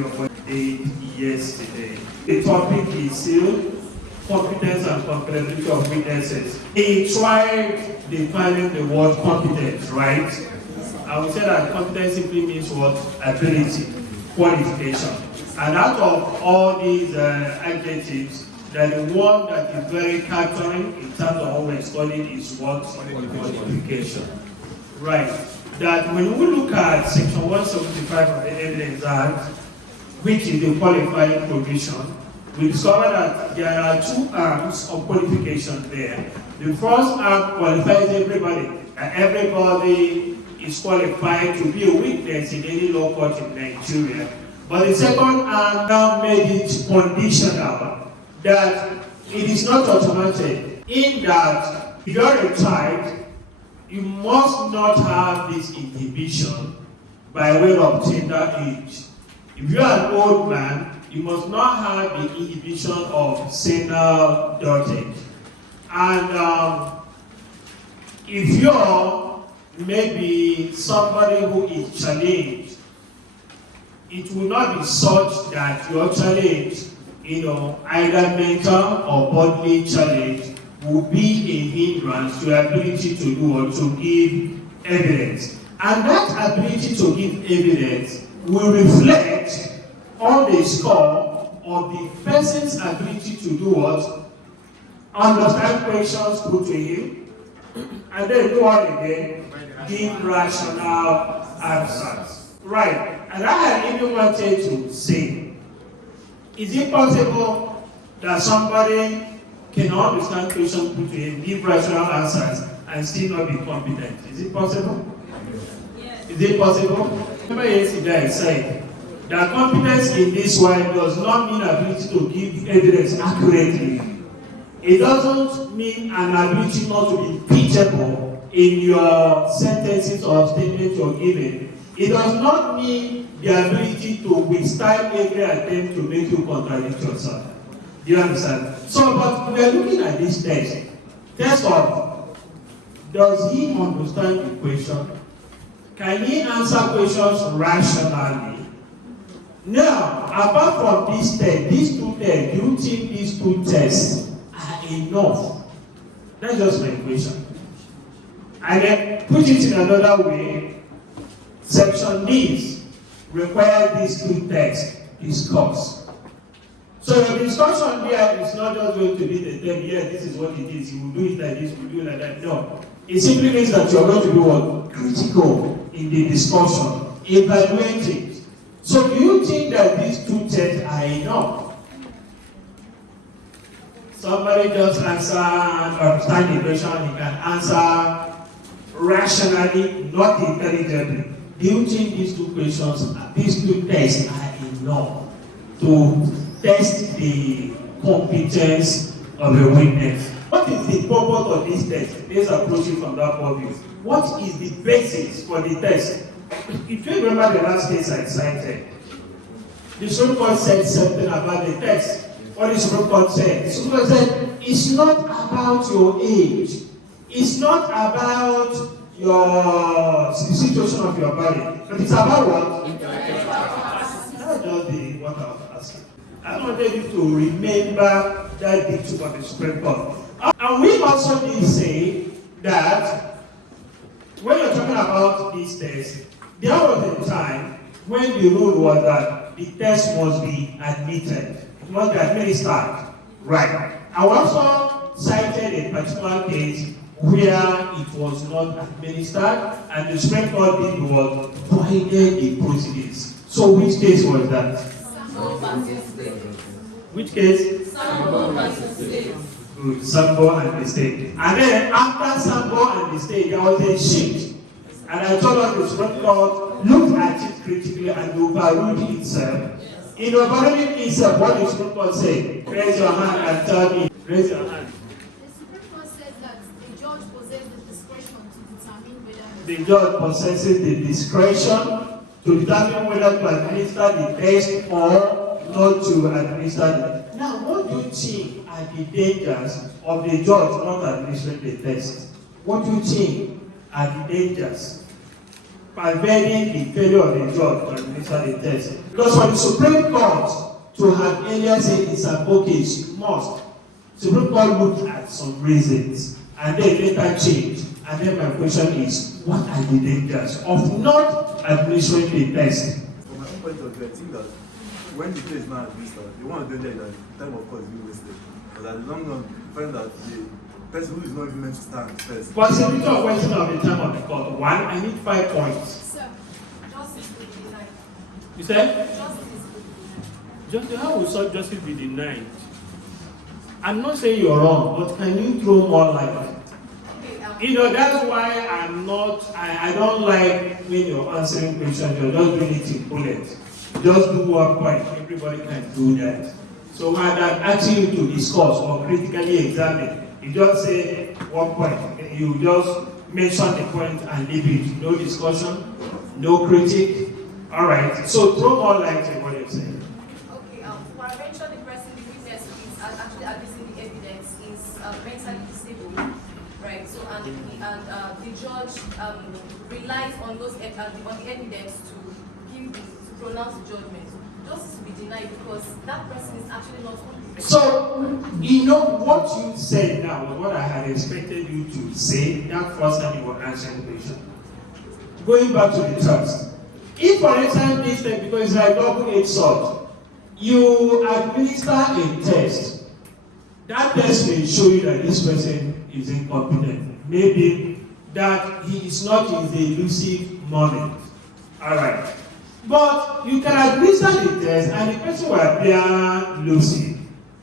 your aid yesterday. The topic is still competence and compellability of witnesses. He tried defining the word competence, right? I would say that competence simply means what? Ability, qualification. And out of all these adjectives, the one that is very capturing in terms of what we're studying is what? Qualification. Right. That when we look at section 175 of the Evidence Act, which is the qualifying provision, we discover that there are two arms of qualification there. The first arm qualifies everybody, and everybody is qualified to be a witness in any law court in Nigeria. But the second arm now made it conditional, that it is not automatic, in that if you're a child, you must not have this inhibition by way of tender age. If you are an old man, you must not have the inhibition of senile dotage. And if you're maybe somebody who is challenged, it will not be such that your challenge, either mental or bodily challenge, will be a hindrance to your ability to do or to give evidence. And that ability to give evidence will reflect on the score of the person's ability to do what? Understand questions put to him, and then go on again, give rational answers. Right. And I had even wanted to say, is it possible that somebody can understand questions put to him, give rational answers, and still not be competent? Is it possible? Yes. Is it possible? Remember yesterday I said that competence in this way does not mean ability to give evidence accurately. It doesn't mean an ability not to be impeachable in your sentences or statements you're giving. It does not mean the ability to withstand every attempt to make you contradict yourself. Do you understand? So, but we are looking at this text. Test of, does he understand the question? Can he answer questions rationally? Now, apart from this test, these two tests, do you think these two tests are enough? That's just my question. And then put it in another way, section D's require these two tests discussed. So the discussion here is not just going to be the term, yes, this is what it is, you will do it like this, you will do it like that. No. It simply means that you're going to be what? Critical in the discussion, evaluate it. So do you think that these two tests are enough? Somebody just answer, understand the question, he can answer rationally, not intelligently. Do you think these two questions, these two tests are enough to test the competence of a witness? What is the purpose of this test? Let's approach it from that point of view. What is the basis for the test? If you remember the last case I cited, the Supreme Court said something about the test. What the Supreme Court said? The Supreme Court said, it's not about your age. It's not about the situation of your body. But it's about what? That's just what I was asking. I wanted you to remember that dictum of the Supreme Court. And we also did say that when you're talking about this test, there was a time when the rule was that the test must be admitted. It must be administered. Right. I also cited a particular case where it was not administered, and the Supreme Court did what? Voided the proceedings. So which case was that? Sambo versus State. Which case? Sambo versus State. Good. Sambo and the State. And then after Sambo and the State, there was a shift. And I told us the Supreme Court looked at it critically and overruled itself. In overruling itself, what did the Supreme Court say? Raise your hand and tell me. Raise your hand. The judge possesses the discretion to determine whether to administer the test or not to administer it. Now, what do you think are the dangers of the judge not administering the test? What do you think are the dangers? perverting the failure of the judge to administer the test. Because for the Supreme Court to have earlier said it's an okay, you must. Supreme Court looked at some reasons and then later changed. And then my question is, what are the dangers of not administering the test? From my own point of view, I think that when the test is not administered, the one danger is that the time of course is being wasted. But at the long run, you find that the person who is not even meant to stand first. Possibility of wasting of the time of the court. One, I need 5 points. Sir, justice will be denied. You said? Justice will be denied. Justice, how will such justice be denied? I'm not saying you're wrong, but can you throw more light? Okay, That's why I don't like when you're answering questions, you're just doing it in bullets. Just do 1 point, everybody can do that. So rather than asking you to discuss or critically examine, you just say 1 point. You just mention the point and leave it. No discussion, no critique. All right, so throw more light on what you're saying. Okay, for mention the person, the witness is actually abusing the evidence, is mentally disabled, right? So, and the judge relies on those on the evidence to pronounce the judgment. Justice will be denied because that person is actually not competent. So, what you said now was what I had expected you to say that first time you were answering the question. Going back to the trust. If, for instance, this test, because it's like double-edged sword, you administer a test, that test will show you that this person is incompetent. Maybe that he is not in the lucid moment. All right. But you can administer the test and the person will appear lucid.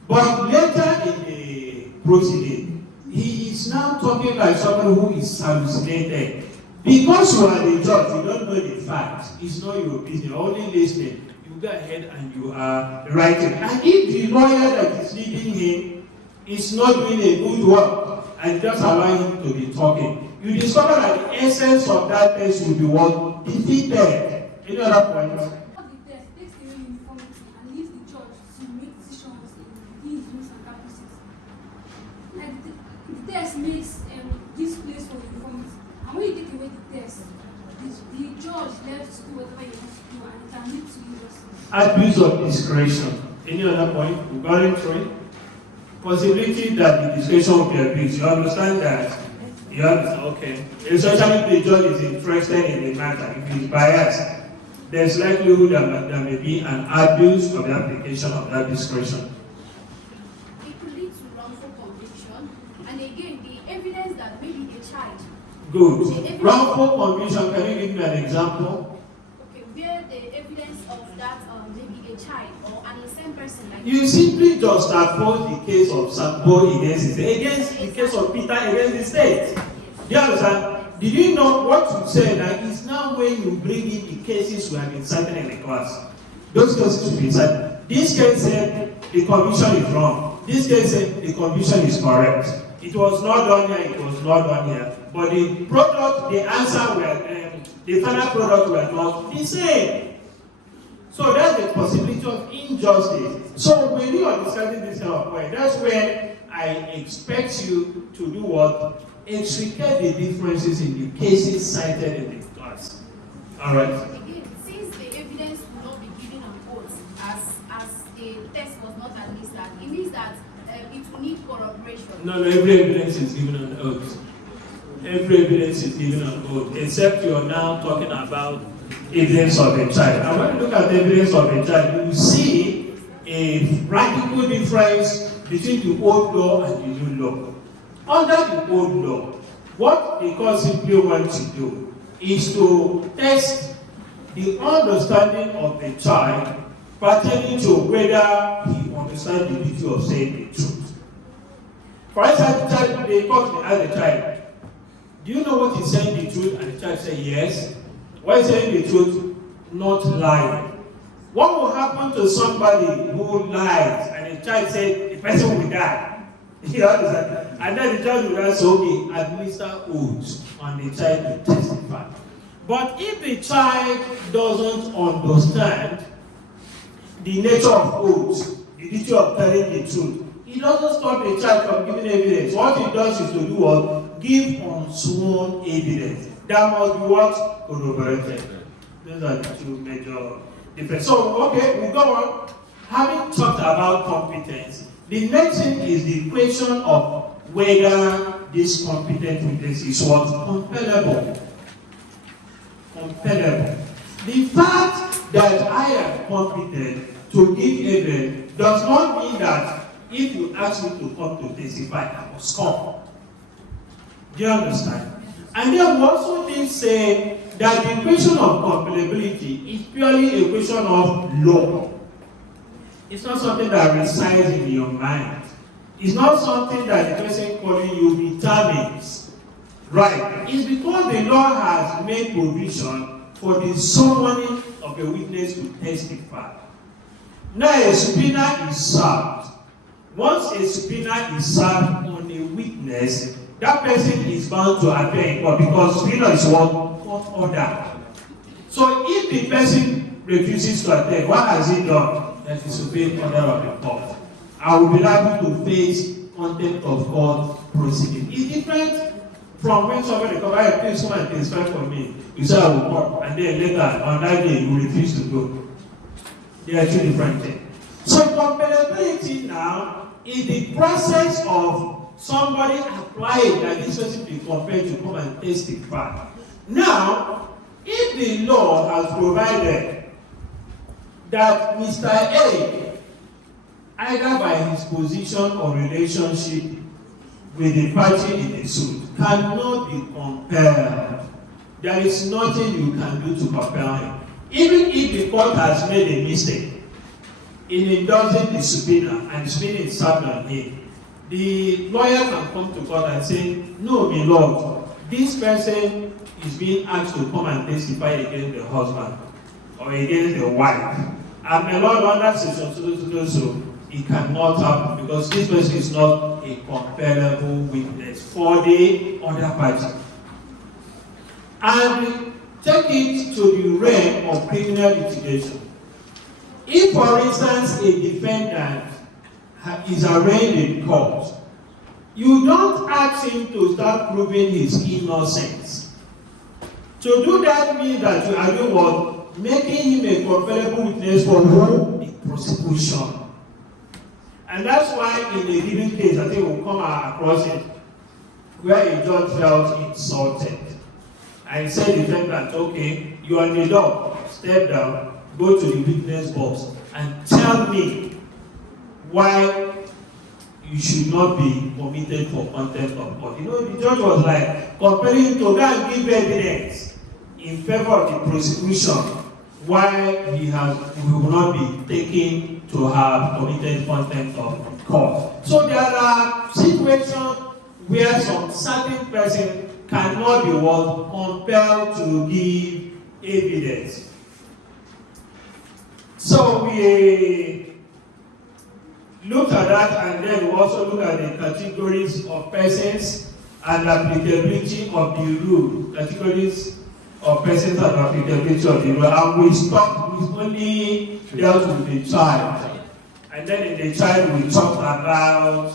But later in the proceeding, he is now talking like someone who is hallucinated. Because you are the judge, you don't know the facts. It's not your business, you're only listening. You go ahead and you are writing. And if the lawyer that is leading him is not doing a good work and just allowing him to be talking, you discover that the essence of that test will be what? Defeated. Any other points? The test takes away uniformity and leaves the judge to make decisions in his views and purposes. Like the test makes this place for uniformity. And when you take away the test, the judge left to do whatever he wants to do and it can lead to injustice. Abuse of discretion. Any other point? Regarding three? Possibility that the discretion will be abused. You understand that? You understand? Okay. Especially if the judge is interested in the matter, if he's biased, there's likelihood that there may be an abuse of the application of that discretion. It could lead to wrongful conviction, and again, the evidence that maybe a child. Good. Wrongful conviction, can you give me an example? Okay, where the evidence of that maybe a child or an innocent person like. You simply just oppose the case of Sambo against the case of Peter against the state. Do you understand? Did you know what you said? Like it's now when you bring in the cases we have been citing in the class. Those cases will be cited. This case said the conviction is wrong. This case said the conviction is correct. It was not done here, it was not done here. But the product, the answer were, the final product were not the same. So that's the possibility of injustice. So when you are discussing this kind of point, that's where I expect you to do what? Extricate the differences in the cases cited in the class. All right. Again, since the evidence will not be given on oath as the test was not administered, it means that it will need corroboration. No, every evidence is given on oath. Every evidence is given on oath, except you are now talking about evidence of a child. And when you look at the evidence of a child, you will see a practical difference between the old law and the new law. Under the old law, what the court simply wants to do is to test the understanding of the child pertaining to whether he understands the duty of saying the truth. For instance, the court may ask the child, do you know what he's saying the truth? And the child says yes. Why is saying the truth? Not lying. What will happen to somebody who lies and the child says the person will die? You understand? And then the judge will answer, okay, administer oath on the child to testify. But if the child doesn't understand the nature of oath, the duty of telling the truth, he doesn't stop the child from giving evidence. What he does is to do what? Give unsworn evidence. that must be what? Corroborated. Those are the two major differences. So, okay, we go on. Having talked about competence, the next thing is the question of whether this competent witness is what? Compellable. Compellable. The fact that I am competent to give evidence does not mean that if you ask me to come to testify, I must come. Do you understand? And then we also did say that the question of compellability is purely a question of law. It's not something that resides in your mind. It's not something that the person calling you determines. Right? It's because the law has made provision for the summoning of a witness to testify. Now a subpoena is served. Once a subpoena is served on a witness, that person is bound to appear in court because subpoena is what? Court order. So if the person refuses to attend, what has he done? That is disobeyed order of the court. I will be liable to face contempt of court proceeding. It's different from when somebody comes, hey, please come and testify for me. You say I will come, and then later on that day you refuse to go. They are two different things. So compellability now is the process of somebody applying that this person be compelled to come and testify. Now, if the law has provided that Mr. A, either by his position or relationship with the party in the suit, cannot be compelled, there is nothing you can do to compel him. Even if the court has made a mistake in endorsing the subpoena and the subpoena is served on him, the lawyer can come to court and say, no, my lord, this person is being asked to come and testify against the husband or against the wife. And my lord, under section so, it cannot happen because this person is not a compellable witness for the other party. And take it to the realm of criminal litigation. If, for instance, a defendant is arraigned in court, you don't ask him to start proving his innocence. To do that means that you are doing what? Making him a compellable witness for who? The prosecution. And that's why in a given case, I think we'll come across it, where a judge felt insulted. And he said, defendant, okay, you are in the door, step down, go to the witness box, and tell me why you should not be committed for contempt of court. You know, the judge was like, compelling him to go and give evidence in favor of the prosecution, why he will not be taken to have committed contempt of court. So there are situations where some certain person cannot be what? Compelled to give evidence. So we look at that, and then we also look at the categories of persons and applicability of the rule. Categories of persons and applicability of the rule. And we only dealt with the child. And then in the child we talked about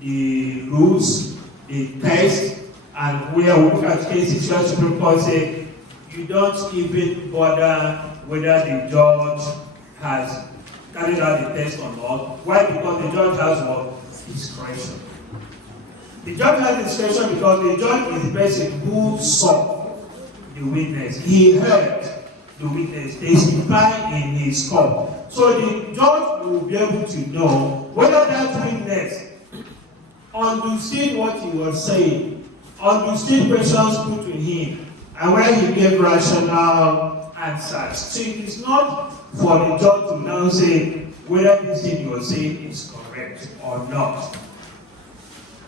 the rules, the test, and where we look at cases where Supreme Court say you don't even bother whether the judge has carried out the test or not. Why? Because the judge has what? Discretion. The judge has discretion because the judge is the person who saw the witness. He heard the witness testify in his court. So the judge will be able to know whether that witness understood what he was saying, understood questions put to him, and where he gave rational answers. So it is not for the judge to now say whether this thing you are saying is correct or not.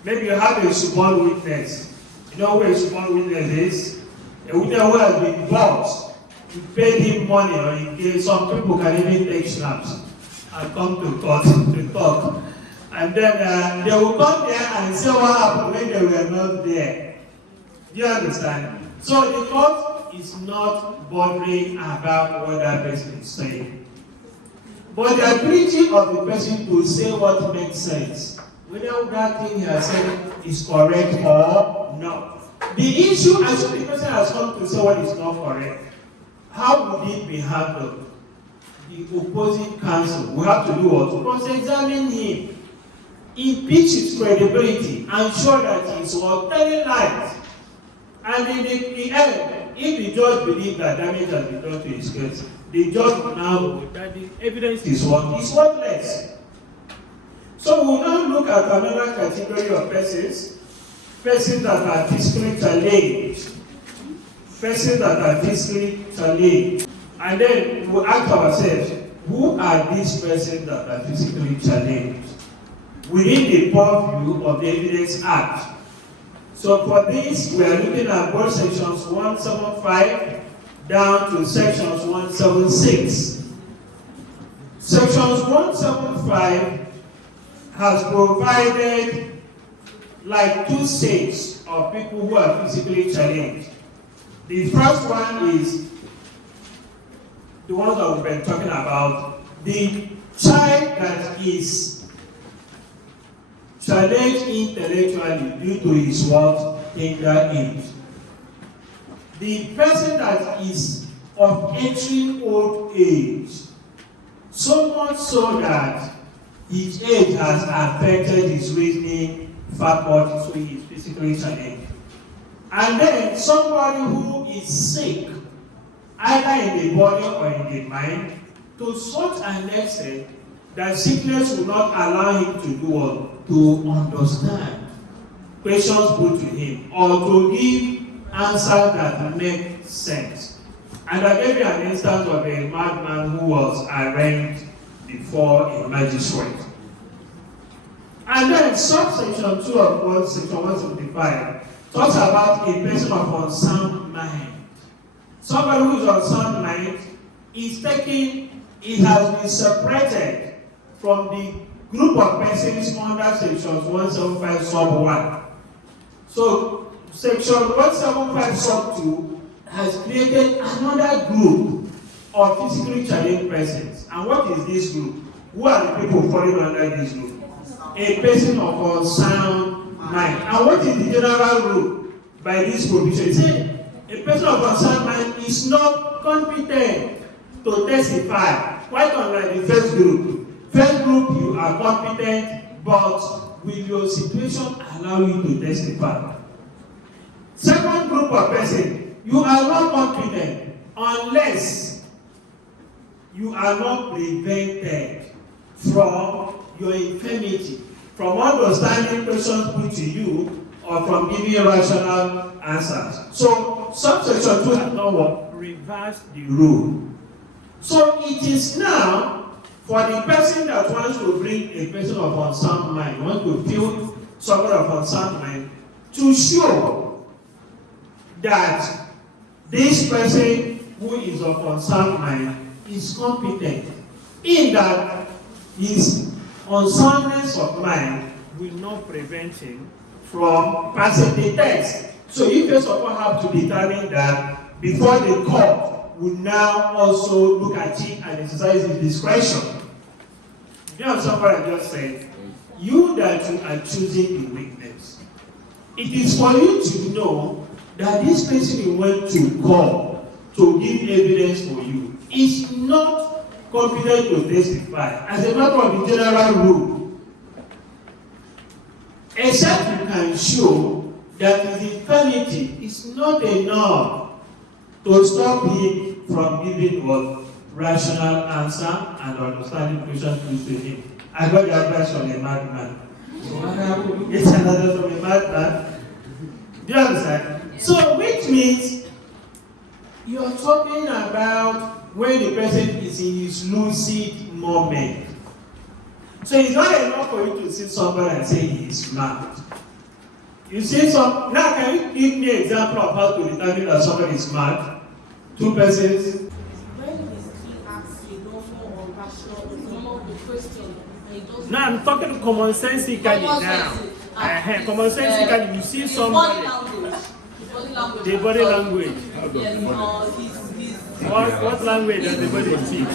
Maybe you have a sworn witness. You know who a sworn witness is? A witness who has been bought. You paid him money, or you gave. Some people can even take snaps and come to court to talk. And then they will come there and say what happened when they were not there. Do you understand? So the court is not bothering about what that person is saying. But the ability of the person to say what makes sense, whether that thing he has said is correct or not. The issue, as soon as the person has come to say what is not correct, how would it be handled? The opposing counsel will have to do what? To cross-examine him, impeach his credibility, and show that he is telling lies. And in the end, if the judge believes that damage has been done to his case, the judge will now rule that the evidence is worthless. So we will now look at another category of persons that are physically challenged. Persons that are physically challenged. And then we ask ourselves, who are these persons that are physically challenged? Within the purview of the Evidence Act. So for this, we are looking at both sections 175 down to sections 176. Sections 175 has provided like two sets of people who are physically challenged. The first one is the one that we've been talking about, the child that is challenged intellectually due to his tender age. The person that is of entering old age, so much so that his age has affected his reasoning faculty, so he is physically challenged. And then somebody who is sick, either in the body or in the mind, to such an extent that sickness will not allow him to do what? To understand questions put to him, or to give answers that make sense. And I gave you an instance of a madman who was arraigned before a magistrate. And then subsection 2 of section 175 talks about a person of unsound mind. Somebody who is on sound mind is he has been separated from the group of persons under sections 175 sub 1. So section 175 sub 2 has created another group of physically challenged persons. And what is this group? Who are the people falling under this group? A person of unsound mind. And what is the general rule by this provision? It says a person of unsound mind is not competent to testify. Quite unlike the first group. First group, you are competent, but will your situation allow you to testify? Second group of persons, you are not competent unless you are not prevented from your infirmity, from understanding questions put to you, or from giving rational answers. So, subsection 2 has not reversed the rule. So, it is now for the person that wants to bring a person of unsound mind, wants to feel someone of unsound mind, to show that this person who is of unsound mind is competent, in that his unsoundness of mind will not prevent him from passing the test. So you first of all have to determine that before the court will now also look at it and exercise his discretion. You know what I just said? You that you are choosing the witness, it is for you to know that this person you went to call to give evidence for you is not competent to testify as a matter of the general rule, except you can show that his infirmity is not enough to stop him from giving what rational answer and understanding questions put to him. I got the advice from a madman. So what happened? Get another from a madman. Do you understand? So which means you're talking about when the person is in his lucid moment. So it's not enough for you to see somebody and say he is smart. You see some. Now, can you give me an example of how to determine that somebody is smart? Two persons. When he asks a normal or rational, some of the question, Now I'm talking commonsensically now. Commonsensically, you see somebody. The body language. What language does the body speak?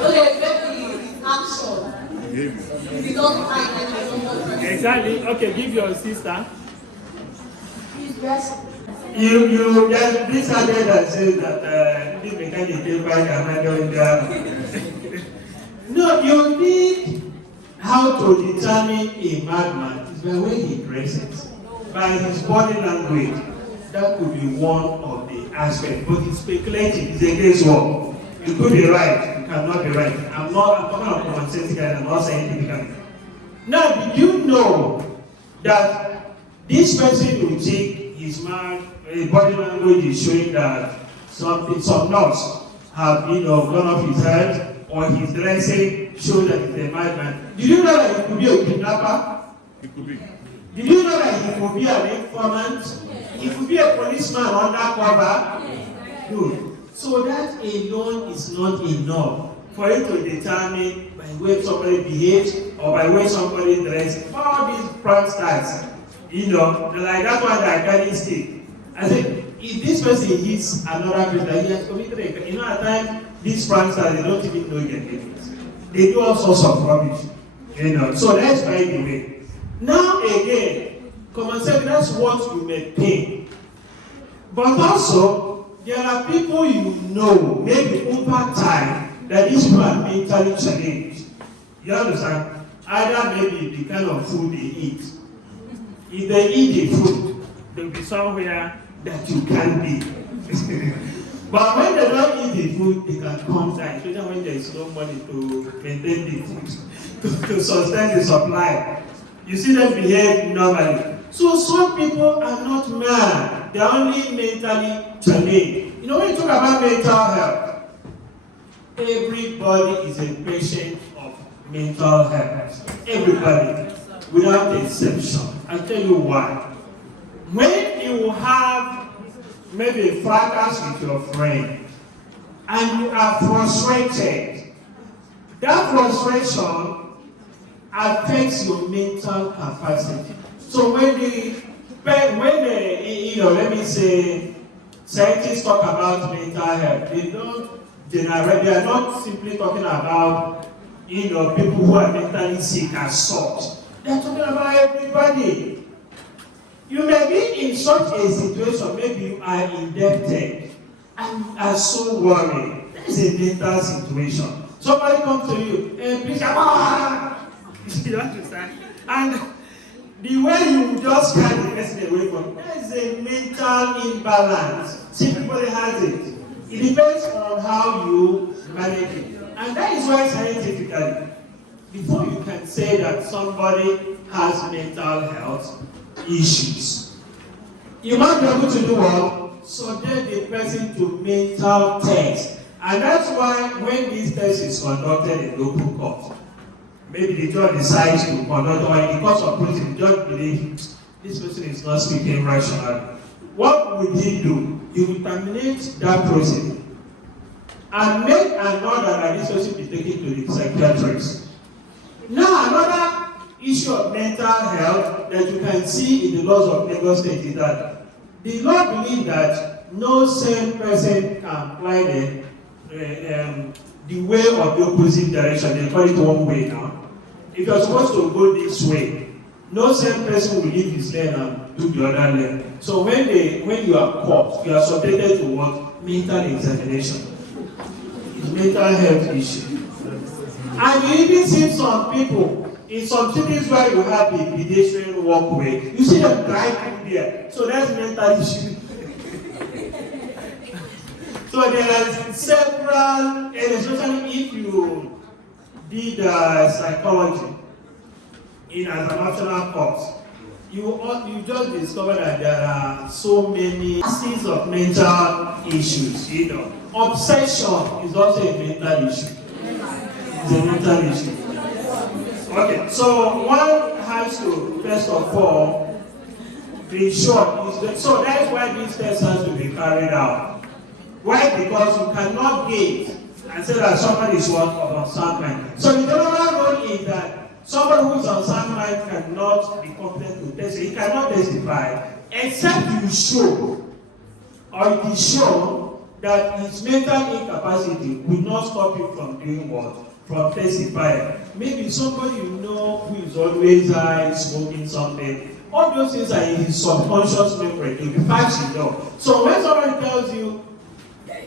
Okay, maybe his action. If he doesn't find anything, Exactly. Okay, give your sister. His There's this idea that says that this mechanic came back and handled that. No, you need how to determine a madman is by the way he dresses, by his body language. That could be one of the aspects, but it's speculating. It's against what? You could be right, you cannot be right. I'm talking about commonsensical, and I'm not scientifically. Now, did you know that this person will think his body language is showing that some knots have gone off his head, or his dressing shows that he's a madman? Did you know that he could be a kidnapper? He could be. Did you know that he could be an informant? He could be a policeman undercover? Good. So that alone is not enough for you to determine by the way somebody behaves or by the way somebody dresses. All these pranksters, like that one that I can't stick. I said, if this person hits another person, he has committed a at times these pranksters, they don't even know their limits. They do all sorts of rubbish. So that's by the way. Now again, common sense, that's what you may think. But also, there are people maybe over time, that these people are mentally challenged. You understand? Either maybe the kind of food they eat. If they eat the food, there will be somewhere that you can't be. But when they don't eat the food, they can come down, especially when there is no money to maintain the food, to sustain the supply. You see them behave normally. So some people are not mad, they are only mentally challenged. When you talk about mental health, everybody is a patient of mental health. Everybody, without exception. I'll tell you why. When you have maybe a fracas with your friend, and you are frustrated, that frustration affects your mental capacity. So when let me say, scientists talk about mental health, they are not simply talking about people who are mentally sick as such. They are talking about everybody. You may be in such a situation, maybe you are indebted and you are so worried. That is a mental situation. Somebody comes to you, please, you understand? And the way you just carry the person away from, that is a mental imbalance. See, everybody has it. It depends on how you manage it. And that is why scientifically, before you can say that somebody has mental health issues, you might be able to do what? Subject the person to mental test. And that's why when this test is conducted in local court, maybe the judge decides to conduct, or in the course of process, the judge believes this person is not speaking rationally. What would he do? He would terminate that process and make an order that this person be taken to the psychiatrist. Now, another issue of mental health that you can see in the laws of Lagos State is that the law believes that no sane person can apply the way of the opposite direction. They call it one way now. If you're supposed to go this way, no same person will leave his lane and do the other lane. So when you are caught, you are subjected to what? Mental examination. It's mental health issue. And you even see some people in some cities where you have the pedestrian walkway, you see them drive through there. So that's mental issue. So there are several, and especially if you did psychology as an optional course, you just discover that there are so many classes of mental issues. Obsession is also a mental issue. It's a mental issue. Okay, so one has to first of all be sure. So that's why this test has to be carried out. Why? Because you cannot gauge and say that somebody is of unsound mind. So the general rule is that somebody who is on sound mind cannot be competent to testify. He cannot testify except you show, or it is shown that his mental incapacity will not stop you from doing what? From testifying. Maybe somebody who is always high, smoking something, all those things are in his subconscious memory. It will be facts you know. So when somebody tells you,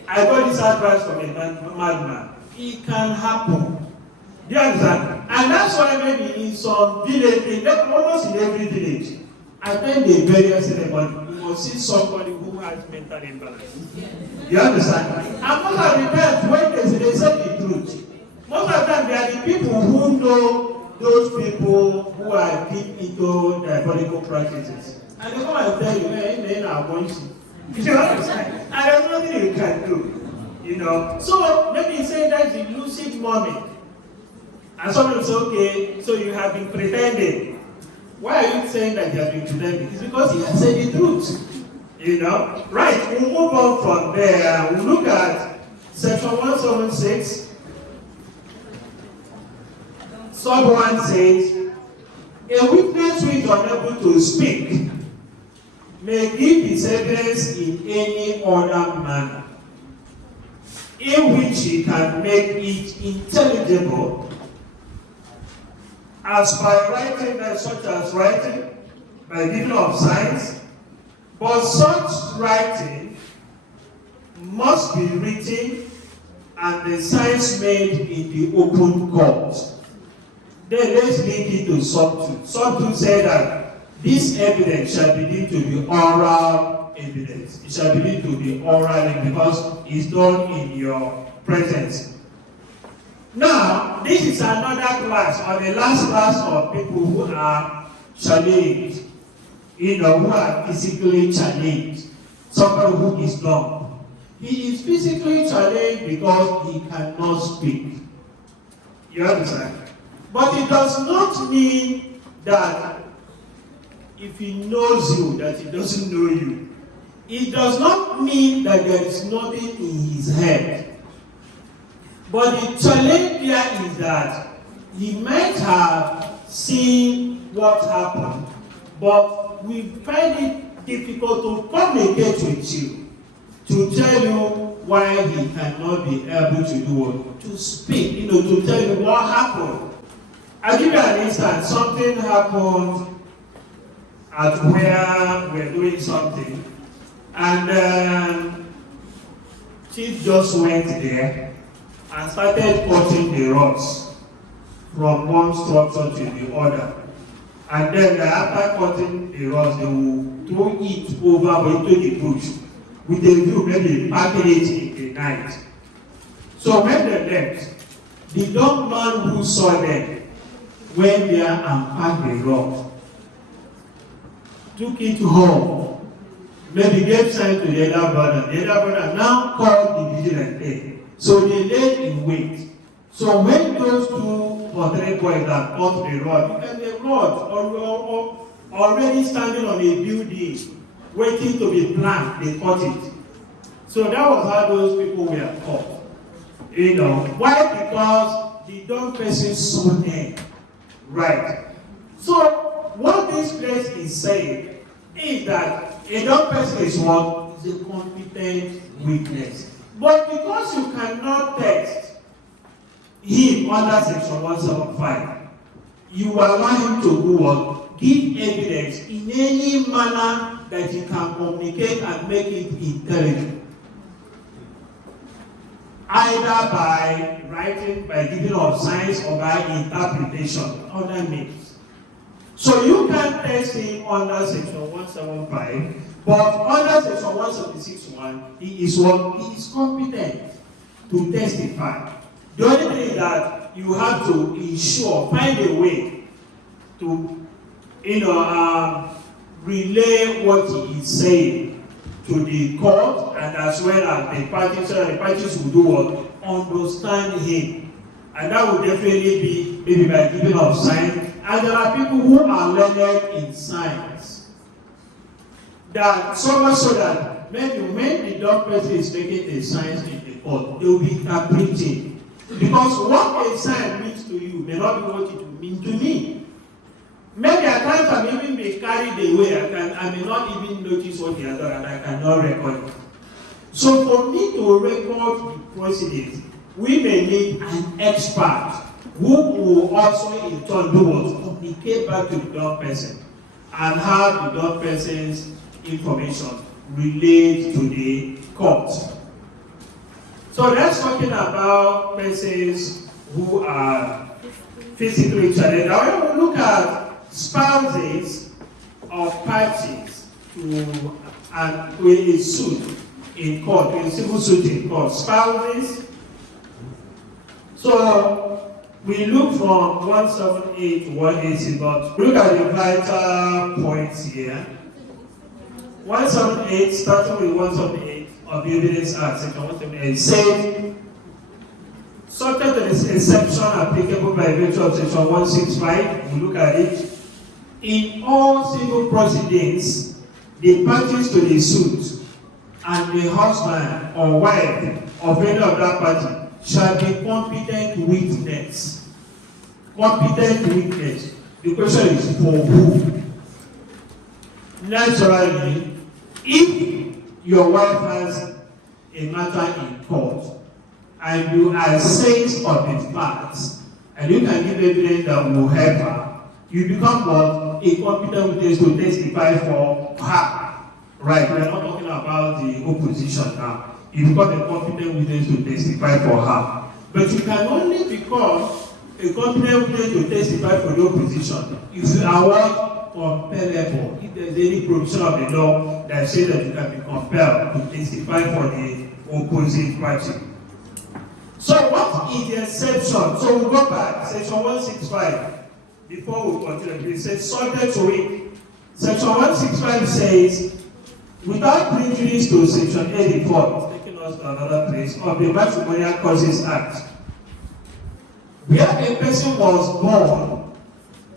I got this advice from a madman, it can happen. Do you understand? And that's why maybe in some village, almost in every village, attend a burial ceremony, you will see somebody who has mental imbalance. You understand? And most of the times when they say the truth, most of the time they are the people who know those people who are deep into diabolical practices. And they come and tell you, hey, men are going to. You understand? And there's nothing you can do. You know? So maybe you say that's the lucid moment. And someone will say, okay, so you have been pretending. Why are you saying that you have been pretending? It's because he has said the truth. You know? Right, we'll move on from there. We'll look at section 176. Sub 1 says, a witness who is unable to speak may give his evidence in any other manner, in which he can make it intelligible, as by writing, such as writing, by giving of signs, but such writing must be written and the signs made in the open court. Then let's link it to sub 2. Sub 2 said that this evidence shall be deemed to be oral evidence. It shall be deemed to be oral because it's done in your presence. Now, this is another class, or the last class of people who are challenged, who are physically challenged. Somebody who is dumb. He is physically challenged because he cannot speak. You understand? But it does not mean that if he knows you, that he doesn't know you. It does not mean that there is nothing in his head. But the challenge here is that he might have seen what happened, but we find it difficult to communicate with you, to tell you why he cannot be able to do what? To speak, to tell you what happened. I'll give you an instance. Something happened at where we're doing something, and Chief just went there and started cutting the rods from one structure to the other. And then after cutting the rods, they will throw it over into the bush with a view maybe packing it in the night. So when they left, the young man who saw them went there and packed the rod, took it home, maybe gave sign to the other brother. The other brother now called the vigilante. So they laid in wait. So when those 2 or 3 boys that cut the rod, look at the rod already standing on a building, waiting to be planted, they cut it. So that was how those people were caught. Why? Because the dumb person saw them. Right. So what this place is saying is that a dumb person is what? Is a competent witness. But because you cannot test him under section 175, you allow him to do what? Give evidence in any manner that he can communicate and make it intelligent. Either by writing, by giving of signs, or by interpretation, other means. So you can test him under section 175, but under section 176.1, he is what? He is competent to testify. The only thing is that you have to find a way to, relay what he is saying to the court, and as well as the parties, so that the parties will do what? Understand him. And that will definitely be maybe by giving of signs. And there are people who are learned in science. That so much so that maybe when the dumb person is making a sign in the court, they will be interpreting. Because what a sign means to you may not be what it will mean to me. Maybe at times I may even be carried away. I may not even notice what they are doing, and I cannot record it. So for me to record the proceedings, we may need an expert who will also in turn do what? Communicate back to the dumb person. and have the third person's information relate to the court. So let's talking about persons who are physically challenged. Now we look at spouses of parties to a suit in court, to a civil suit in court. Spouses. So we look from 178 to 180, but look at the vital points here. 178, starting with 178 of the Evidence Act, section 178, says, subject to the exception applicable by virtue of section 165, we look at it. In all civil proceedings, the parties to the suit and the husband or wife of any of that party shall be competent witness. Competent witness. The question is for who? Naturally, if your wife has a matter in court and you are sense of the facts and you can give evidence that will help her, you become what? A competent witness to testify for her. Right? We are not talking about the opposition now. You become a competent witness to testify for her. But you can only become a competent witness to testify for the opposition if you are what? Compellable. If there is any provision of the law that says that you can be compelled to testify for the opposing party. So what is the exception? So we'll go back, section 165, before we continue. It says subject to it. Section 165 says, without prejudice to section 84, it's taking us to another place, of the Matrimonial Causes Act, where a person was born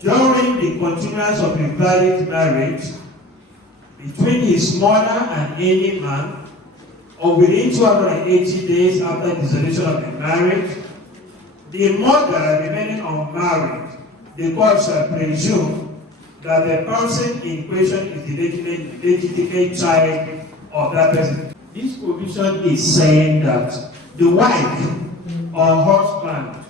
during the continuance of a valid marriage between his mother and any man, or within 280 days after dissolution of the marriage, the mother remaining unmarried, the court shall presume that the person in question is the legitimate child of that person. This provision is saying that the wife or husband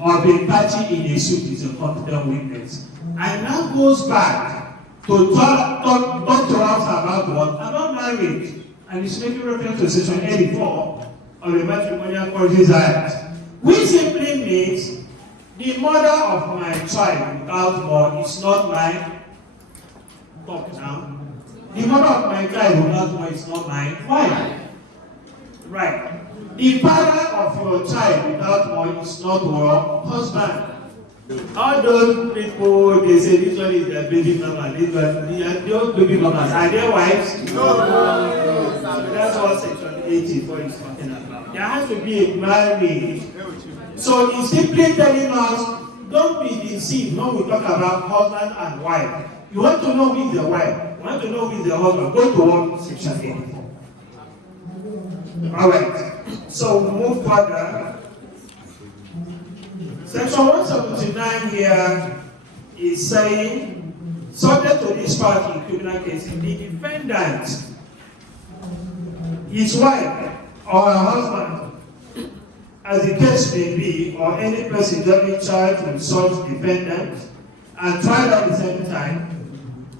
of a party in a suit is a competent witness. And that goes back to talk to us about what? About marriage. And it's making reference to section 84 of the Matrimonial Causes Act, which simply means the mother of my child without more is not my talk now. The mother of my child without more is not my wife. Right. The father of your child without more is not your husband. All those people, they say this one is their baby mama, this one, those baby mamas, are their wives? No. So that's what section 84 is talking about. There has to be a marriage. So he's simply telling us, don't be deceived when we talk about husband and wife. You want to know who is the wife, you want to know who is the husband, go to what? Section 84. Alright, so we move further. Section 179 here is saying, subject to this part in criminal cases, the defendant, his wife or her husband, as the case may be, or any person generally charged with such defendant and tried at the same time,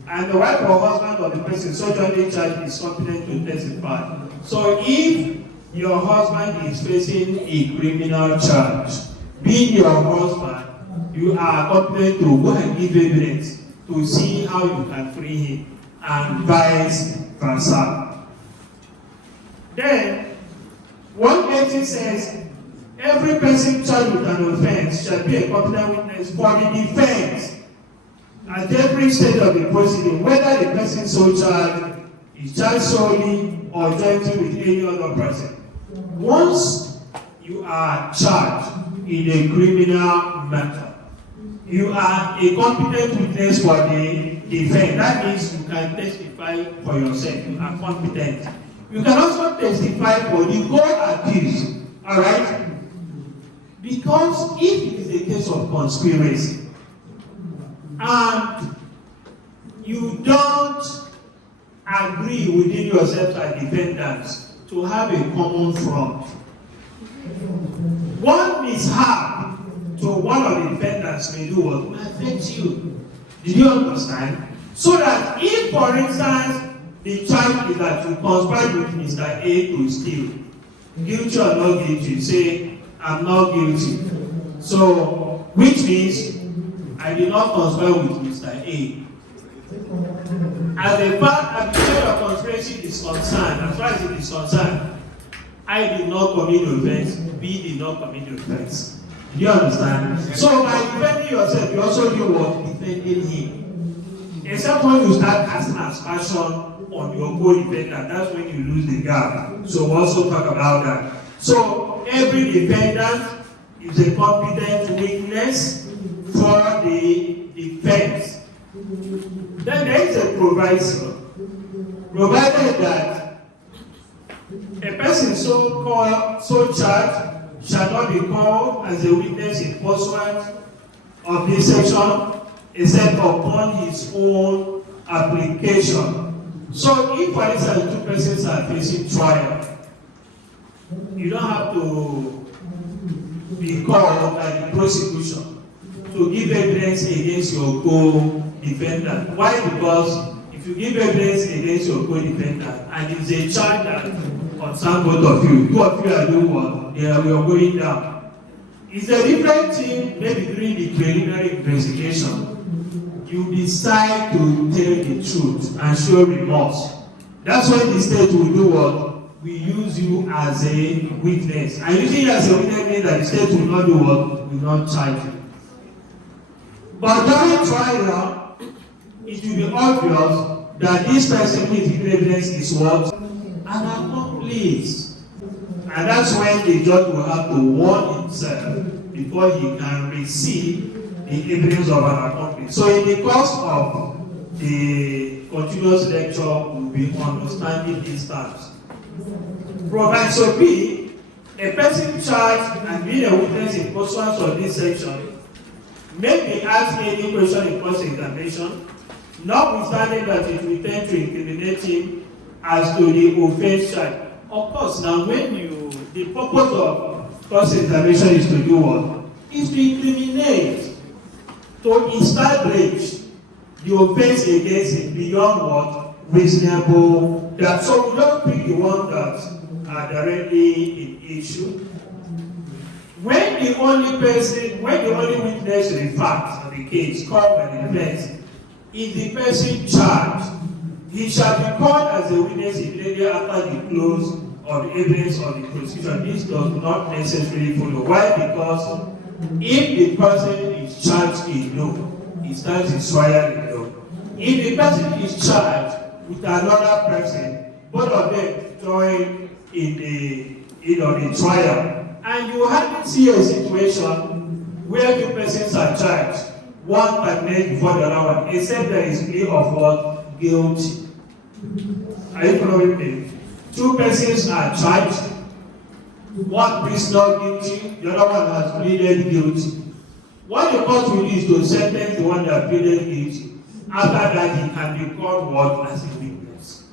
and the wife or husband of the person so generally charged is competent to testify. So if your husband is facing a criminal charge, being your husband, you are competent to go and give evidence to see how you can free him, and vice versa. Then, 180 says, every person charged with an offense shall be a competent witness for the defense at every stage of the proceeding, whether the person so charged is charged solely or jointly with any other person. Once you are charged in a criminal matter, you are a competent witness for the defense. That means you can testify for yourself. You are competent. You can also testify for the co-accused. Alright? Because if it is a case of conspiracy and you don't agree within yourself as defendants to have a common front, one mishap to one of the defendants may do what? Will affect you. Did you understand? So that if, for instance, the charge is that you conspired with Mr. A to steal, guilty or not guilty, say, I'm not guilty. So, which means I did not conspire with Mr. A. As far your conspiracy is concerned, as far as it is concerned, I did not commit the offense, B did not commit the offense. Do you understand? So by defending yourself, you also do what? Defending him. Except when you start casting aspersion on your co-defendant, that's when you lose the gap. So we'll also talk about that. So every defendant is a competent witness for the defense. Then there is a proviso, provided that a person so charged shall not be called as a witness in pursuant of this section, except upon his own application. So if, for instance, two persons are facing trial, you don't have to be called by the prosecution to give evidence against your co-defendant. Why? Because if you give evidence against your co-defendant and it's a charge that concerns both of you, two of you are doing what? We are going down. It's a different thing, maybe during the preliminary investigation, you decide to tell the truth and show remorse. That's when the state will do what? We use you as a witness. And using you as a witness means that the state will not do what? Will not charge you. But during trial, it will be obvious that this person who is giving evidence is what? An accomplice. And that's when the judge will have to warn himself before he can receive the evidence of an accomplice. So in the course of the continuous lecture, we'll be understanding these terms. Proviso B, a person charged and being a witness in pursuance of this section may be asked any question in cross-examination, notwithstanding that it will tend to incriminate him as to the offense charge. Of course, now the purpose of cross-examination is to do what? Is to incriminate, to establish the offense against him beyond what? Reasonable. That so we don't pick the one that are directly in issue. When the only witness to the facts of the case called by the defense is the person charged, he shall be called as a witness immediately after the close of the evidence of the prosecution. This does not necessarily follow. Why? Because if the person is charged alone, he starts his trial alone. If the person is charged with another person, both of them join in the trial. And you hardly see a situation where two persons are charged, one terminates before the other one, except there is plea of what? Guilty. Are you following me? Two persons are charged, one pleads not guilty, the other one has pleaded guilty. What the court will do is to sentence the one that pleaded guilty. After that, he can be called what? As a witness.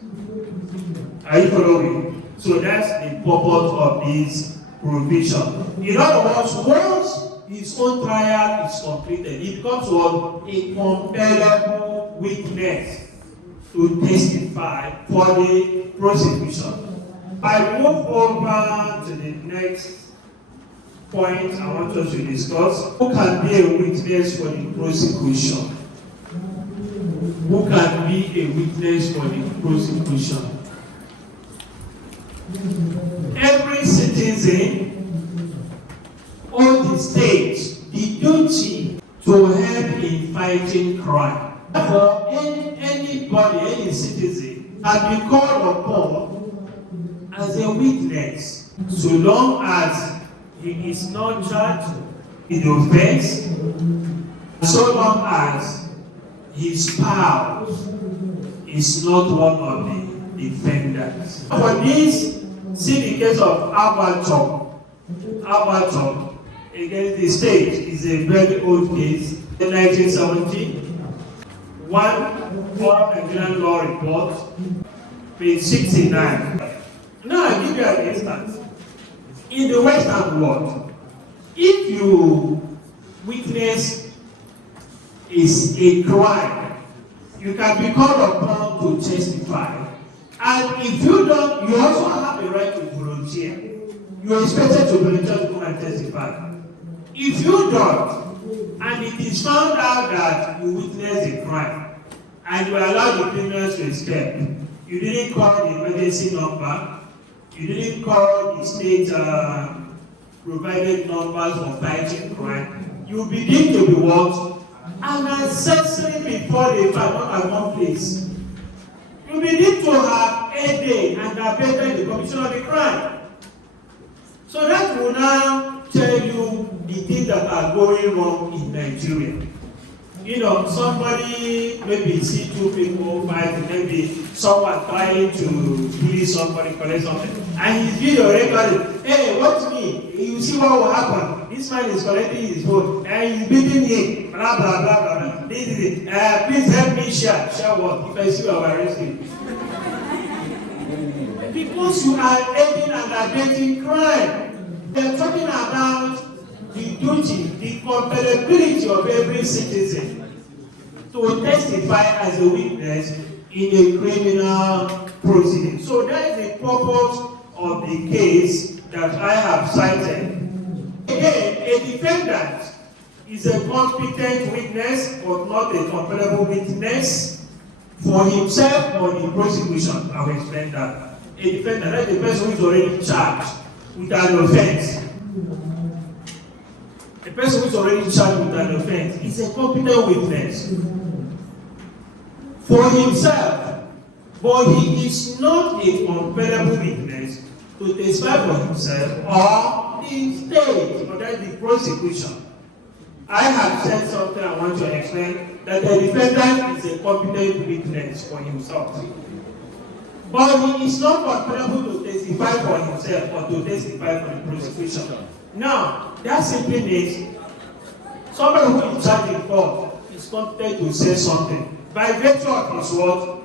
Are you following? So that's the purpose of this provision. In other words, once his own trial is completed, he becomes what? A compellable witness to testify for the prosecution. I move over to the next point I want us to discuss. Who can be a witness for the prosecution? Who can be a witness for the prosecution? Every citizen owes the state the duty to help in fighting crime. Therefore, anybody, any citizen, can be called upon as a witness, so long as he is not charged in the offense, so long as his spouse is not one of the defendants. For this, see the case of Abatom against the state is a very old case. In 1970, one foreign Nigerian law report, page 69. Now I give you an instance. In the Western world, if you witness a is a crime. You can be called upon to testify. And if you don't, you also have the right to volunteer. You are expected to volunteer to come and testify. If you don't, and it is found out that you witnessed a crime, and you allow the criminals to escape, you didn't call the emergency number, you didn't call the state provided numbers for fighting crime, you begin to be what? An accessory before the fact, not at one place. You begin to have aided and abetted the commission of the crime. So that will now tell you the things that are going wrong in Nigeria. You know, somebody maybe see two people fighting, maybe someone trying to bully somebody, collect something, and his video recorded, hey, watch me, you see what will happen. This man is collecting his phone, and he's beating him, blah, blah, blah, blah, blah. This is it. Please help me share. Share what? If I see you, I will arrest you. Because you are aiding and abetting crime. They are talking about the duty, the compellability of every citizen to testify as a witness in a criminal proceeding. So that is the purpose of the case that I have cited. Again, a defendant is a competent witness but not a compellable witness for himself or the prosecution. I will explain that. A defendant, that is the person who is already charged with an offense. A person who is already charged with an offense is a competent witness for himself, but he is not a compellable witness to testify for himself or the state, or that is the prosecution. I have said something I want to explain, that the defendant is a competent witness for himself. But he is not compellable to testify for himself or to testify for the prosecution. Now, that simply means somebody who is charged in court is competent to say something by virtue of his what?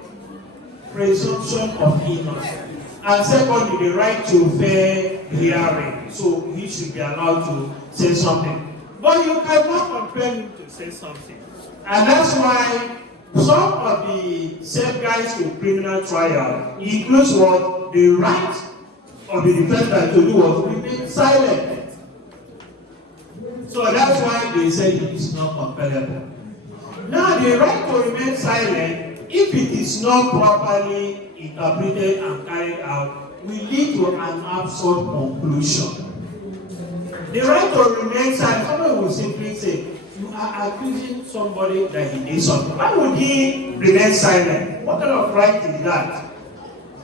Presumption of innocence. And secondly, the right to fair hearing. So he should be allowed to say something. But you cannot compel him to say something. And that's why some of the safeguards to criminal trial includes what? The right of the defendant to do what? Remain silent. So that's why they say it is not compellable. Now, the right to remain silent, if it is not properly interpreted and carried out, will lead to an absurd conclusion. The right to remain silent, somebody will simply say, you are accusing somebody that he did something. Why would he remain silent? What kind of right is that?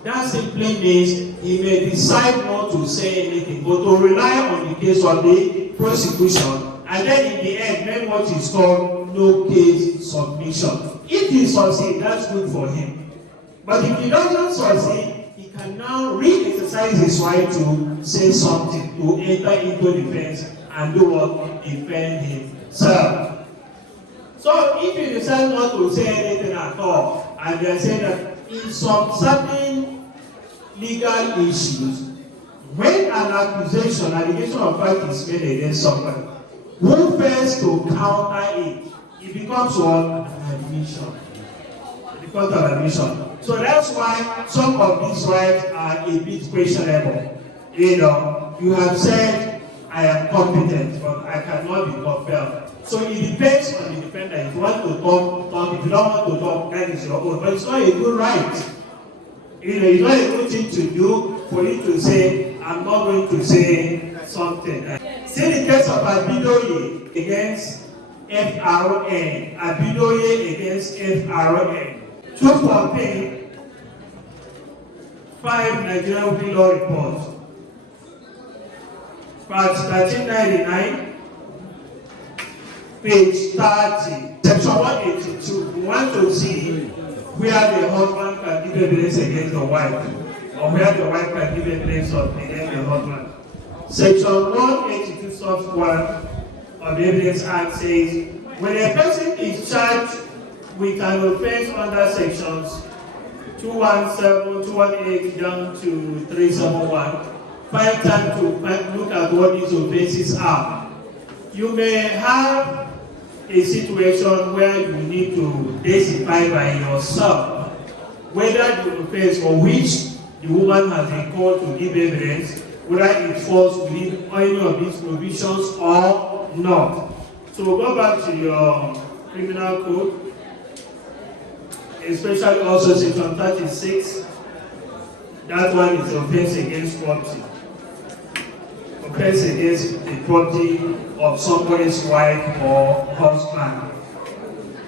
That simply means he may decide not to say anything, but to rely on the case of the prosecution, and then in the end, make what is called no case submission. If he succeeds, that's good for him. But if he doesn't succeed, he can now re-exercise his right to say something, to enter into defense and do what? Defend himself. So if he decides not to say anything at all, and they are saying that in some certain legal issues, when an allegation of fact is made against somebody, who fails to counter it, it becomes what? An admission. It becomes an admission. So that's why some of these rights are a bit questionable. You know, you have said, I am competent, but I cannot be compelled. So it depends on the defendant. If you want to talk. If you don't want to talk, that is your own. But it's not a good right. You know, it's not a good thing to do for you to say, I'm not going to say something. See the case of Abidoye against FRN. Abidoye against FRN. 214, 5 Nigerian Free Law Report. Part 1399, page 30, section 182. We want to see where the husband can give evidence against the wife, or where the wife can give evidence against the husband. Section 182, sub 1 of the Evidence Act says, when a person is charged with an offense under sections 217, 218 down to 371, find time to look at what these offenses are. You may have a situation where you need to testify by yourself whether the offense for which the woman has been called to give evidence, whether it falls within any of these provisions or not. So we'll go back to your criminal code, especially also section 36. That one is offense against property. Offense against the property of somebody's wife or husband.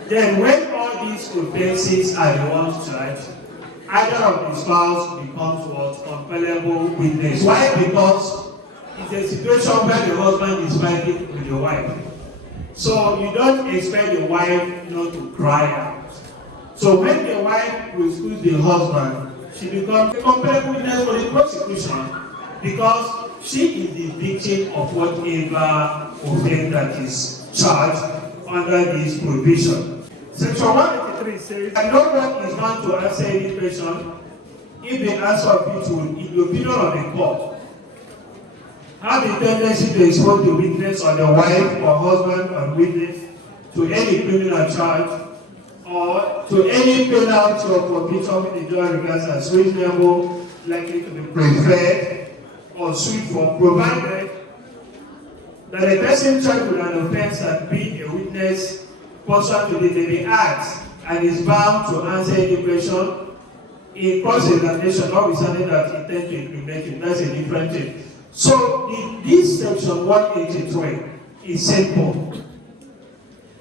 Then when all these offenses are the ones charged, either of the spouse becomes what? Compellable witness. Why? Because it's a situation where the husband is fighting with the wife. So you don't expect the wife not to cry out. So when the wife prosecutes the husband, she becomes a compellable witness for the prosecution because she is the victim of whatever offense that is charged under this provision. Section 183 says that no one is bound to answer any question if the answer of it will, in the opinion of the court, have a tendency to expose the witness or the wife or husband or witness to any criminal charge or to any penalty or conviction which the judge regards as reasonable, likely to be preferred or sued for, provided that the person charged with an offense has been a witness pursuant to the Navy Act and is bound to answer any question in cross-examination, notwithstanding that it tends to incriminate him. That's a different thing. So this section 183 is simple.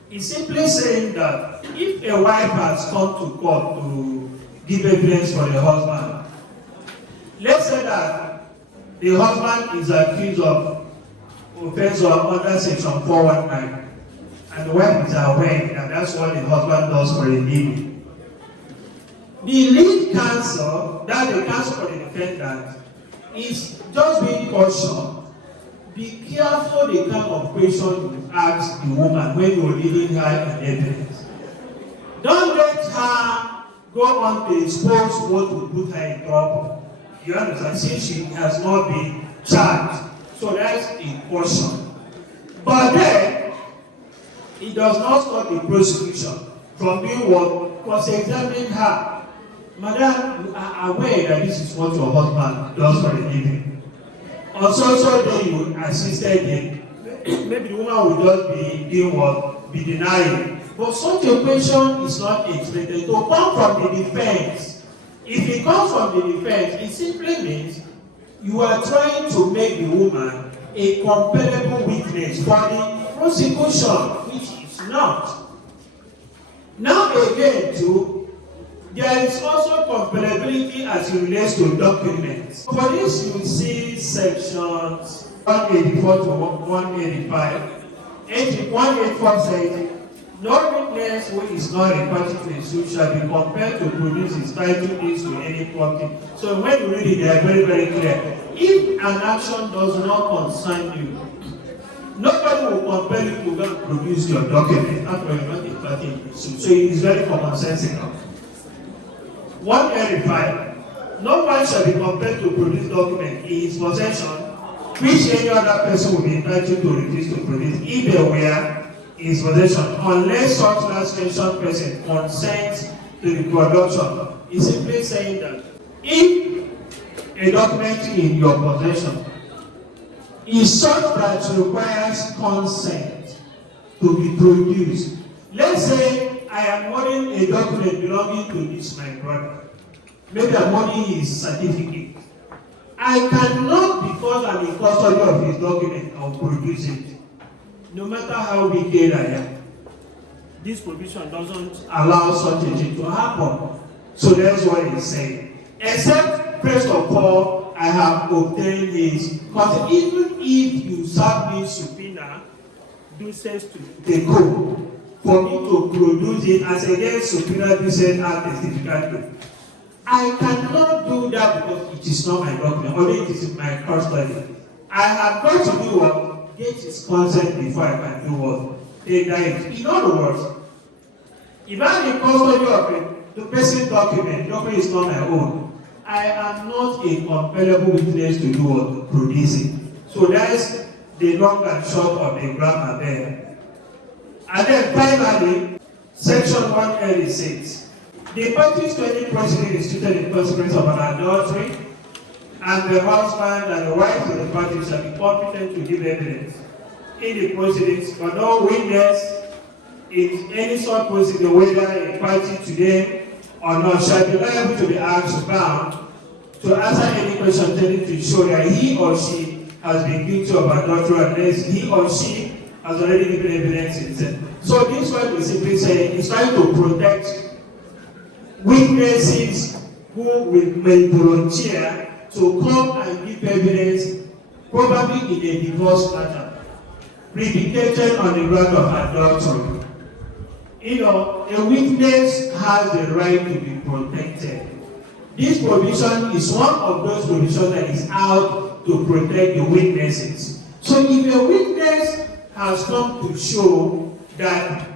It's simply saying that if a wife has come to court to give evidence for the husband, let's say that the husband is accused of offense under section 419, and the wife is aware that that's what the husband does for a living. The lead counsel, that's the counsel for the defendant, is just being cautioned. Be careful the kind of question you ask the woman when you're leaving her in evidence. Don't let her go on to expose what will put her in trouble. You understand? Since she has not been charged. So that's a caution. But then, it does not stop the prosecution from being what? Cross-examining her. Madam, you are aware that this is what your husband does for a living. On so day you assisted him, maybe the woman will just be doing what? Be denying. But such a question is not expected to come from the defense. If it comes from the defense, it simply means you are trying to make the woman a compellable witness for the prosecution, which is not. Now again, too, there is also compellability as it relates to documents. For this, you will see sections 184 to 185. 184 says, no witness who is not a party to a suit shall be compelled to produce his title deeds to any property. So when you read it, they are very, very clear. If an action does not concern you, nobody will compel you to go and produce your document after you're not a party to a suit. So it is very commonsensical. 185. No one shall be compelled to produce document in his possession which any other person will be entitled to refuse to produce if they were in his possession, unless such last mentioned person consents to the production. It's simply saying that if a document in your possession is such that requires consent to be produced, let's say I am holding a document belonging to this my brother. Maybe I'm holding his certificate. I cannot, because I'm in custody of his document, I'll produce it. No matter how wicked I am. This provision doesn't allow such a thing to happen. So that's what he's saying. Except, first of all, I have obtained his consent. Even if you serve me subpoena, duces to the code, for me to produce it as against subpoena duces and testificatory. I cannot do that because it is not my document, or it is in my custody. I have got to do what? Get his consent before I can do what? Take that. In other words, if I'm in custody of the person's document, the document is not my own, I am not a compellable witness to do what? Produce it. So that's the long and short of the grammar there. And then finally, section 1L says, the parties to any proceeding instituted in consequence of an adultery, and the husband and the wife of the parties shall be competent to give evidence in the proceedings, but no witness in any sort proceeding, whether a party to them or not, shall be liable to be asked bound to answer any question tending to show that he or she has been guilty of adultery unless he or she has already given evidence himself. So this one is simply saying it's trying to protect witnesses who may volunteer to come and give evidence, probably in a divorce matter, predicated on the ground of adultery. A witness has the right to be protected. This provision is one of those provisions that is out to protect the witnesses. So if a witness has come to show that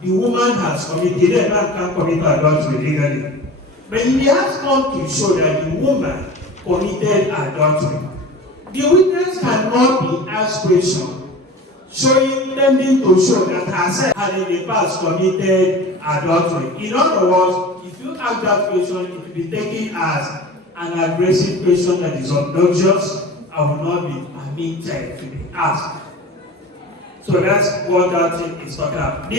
the woman has committed, the man can't commit adultery legally. But if he has come to show that the woman committed adultery, the witness cannot be asked questions tending to show that herself had in the past committed adultery. In other words, if you ask that question, it will be taken as an aggressive question that is obnoxious and will not be permitted to be asked. So that's what that thing is talking about.